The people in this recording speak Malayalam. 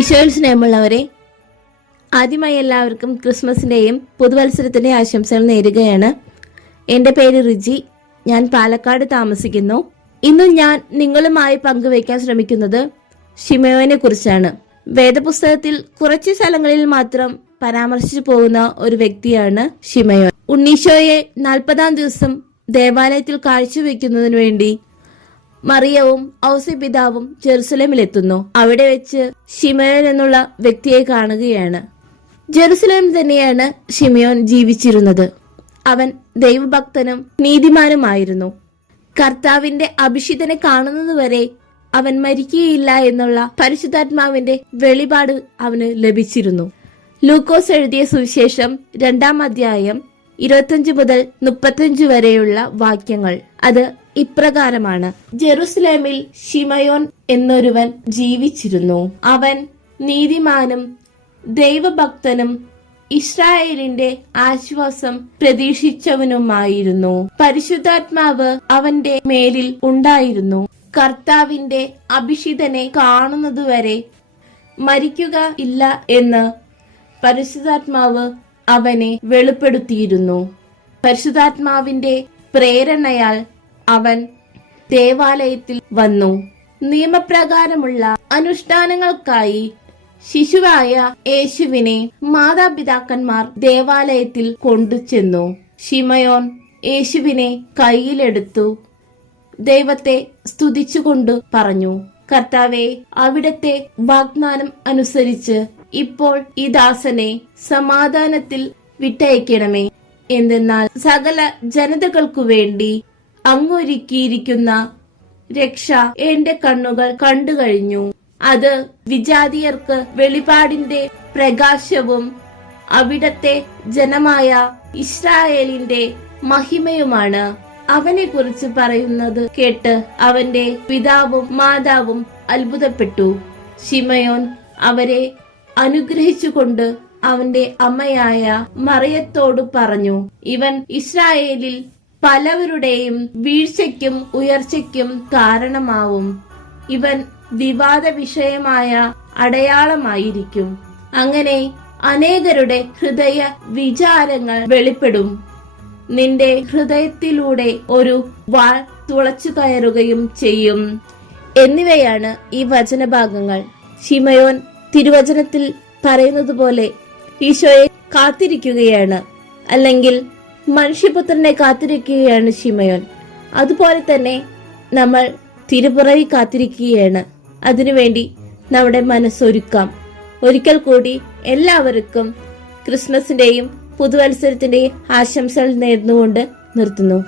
ഈശോയിൽ സ്നേഹമുള്ളവരെ ആദ്യമായി എല്ലാവർക്കും ക്രിസ്മസിന്റെയും പുതുവത്സരത്തിന്റെ ആശംസകൾ നേരുകയാണ്. എന്റെ പേര് റിജി ഞാൻ പാലക്കാട് താമസിക്കുന്നു. ഇന്ന് ഞാൻ നിങ്ങളുമായി പങ്കുവയ്ക്കാൻ ശ്രമിക്കുന്നത് ഷിമയോനെ കുറിച്ചാണ്. വേദപുസ്തകത്തിൽ കുറച്ച് സ്ഥലങ്ങളിൽ മാത്രം പരാമർശിച്ചു പോകുന്ന ഒരു വ്യക്തിയാണ് ഷിമയോൻ ഉണ്ണീശോയെ നാൽപ്പതാം ദിവസം ദേവാലയത്തിൽ കാഴ്ചവെക്കുന്നതിനു വേണ്ടി മറിയവും ജെറുസലേമിൽ ജെറുസലേമിലെത്തുന്നു. അവിടെ വെച്ച് ഷിമയോൻ എന്നുള്ള വ്യക്തിയെ കാണുകയാണ്. ജെറുസലേം തന്നെയാണ് ഷിമയോൻ ജീവിച്ചിരുന്നത്. അവൻ ദൈവഭക്തനും നീതിമാനുമായിരുന്നു. കർത്താവിന്റെ അഭിഷിതനെ കാണുന്നതുവരെ അവൻ മരിക്കുകയില്ല എന്നുള്ള പരിശുദ്ധാത്മാവിന്റെ വെളിപാട് അവന് ലഭിച്ചിരുന്നു. ലൂക്കോസ് എഴുതിയ സുവിശേഷം രണ്ടാം അധ്യായം ഇരുപത്തിയഞ്ച് മുതൽ മുപ്പത്തിയഞ്ച് വരെയുള്ള വാക്യങ്ങൾ. അത് ഇപ്രകാരമാണ്. ജെറുസലേമിൽ ഷിമയോൻ എന്നൊരുവൻ ജീവിച്ചിരുന്നു. അവൻ നീതിമാനും ദൈവഭക്തനും ഇസ്രായേലിന്റെ ആശ്വാസം പ്രതീക്ഷിച്ചവനുമായിരുന്നു. പരിശുദ്ധാത്മാവ് അവന്റെ മേലിൽ ഉണ്ടായിരുന്നു. കർത്താവിന്റെ അഭിഷിതനെ കാണുന്നതുവരെ മരിക്കുക ഇല്ല എന്ന് പരിശുദ്ധാത്മാവ് അവനെ വെളിപ്പെടുത്തിയിരുന്നു. പരിശുദ്ധാത്മാവിന്റെ പ്രേരണയാൽ അവൻ ദേവാലയത്തിൽ വന്നു. നിയമപ്രകാരമുള്ള അനുഷ്ഠാനങ്ങൾക്കായി ശിശുവായ യേശുവിനെ മാതാപിതാക്കന്മാർ ദേവാലയത്തിൽ കൊണ്ടുചെന്നു. ഷിമയോൻ യേശുവിനെ കയ്യിലെടുത്തു. ദൈവത്തെ സ്തുതിച്ചുകൊണ്ട് പറഞ്ഞു കർത്താവെ അവിടത്തെ വാഗ്ദാനം അനുസരിച്ച് ഇപ്പോൾ ഈ ദാസനെ സമാധാനത്തിൽ വിട്ടയക്കണമേ. എന്തെന്നാൽ സകല ജനതകൾക്കു വേണ്ടി അങ്ങൊരുക്കിയിരിക്കുന്ന രക്ഷ എന്റെ കണ്ണുകൾ കണ്ടു കഴിഞ്ഞു അത് വിജാതിയർക്ക് വെളിപാടിന്റെ പ്രകാശവും അവിടത്തെ ജനമായ ഇസ്രായേലിന്റെ മഹിമയുമാണ്. അവനെ കുറിച്ച് പറയുന്നത് കേട്ട് അവന്റെ പിതാവും മാതാവും അത്ഭുതപ്പെട്ടു. ശിമയോൻ അവരെ അനുഗ്രഹിച്ചുകൊണ്ട് അവന്റെ അമ്മയായ മറിയത്തോട് പറഞ്ഞു ഇവൻ ഇസ്രായേലിൽ പലവരുടെയും വീഴ്ചയ്ക്കും ഉയർച്ചയ്ക്കും കാരണമാവും. ഇവൻ വിവാദ വിഷയമായ അടയാളമായിരിക്കും. അങ്ങനെ അനേകരുടെ ഹൃദയ വിചാരങ്ങൾ വെളിപ്പെടും. നിന്റെ ഹൃദയത്തിലൂടെ ഒരു വാൾ തുളച്ചു കയറുകയും ചെയ്യും. എന്നിവയാണ് ഈ വചനഭാഗങ്ങൾ. ഷിമയോൻ തിരുവചനത്തിൽ പറയുന്നത് പോലെ ഈശോയെ കാത്തിരിക്കുകയാണ്. അല്ലെങ്കിൽ മനുഷ്യപുത്രനെ കാത്തിരിക്കുകയാണ് ഷിമയോൻ അതുപോലെ തന്നെ നമ്മൾ തിരുപുറവി കാത്തിരിക്കുകയാണ്. അതിനുവേണ്ടി നമ്മുടെ മനസ്സൊരുക്കാം. ഒരിക്കൽ കൂടി എല്ലാവർക്കും ക്രിസ്മസിന്റെയും പുതുവത്സരത്തിന്റെയും ആശംസകൾ നേർന്നുകൊണ്ട് നിർത്തുന്നു.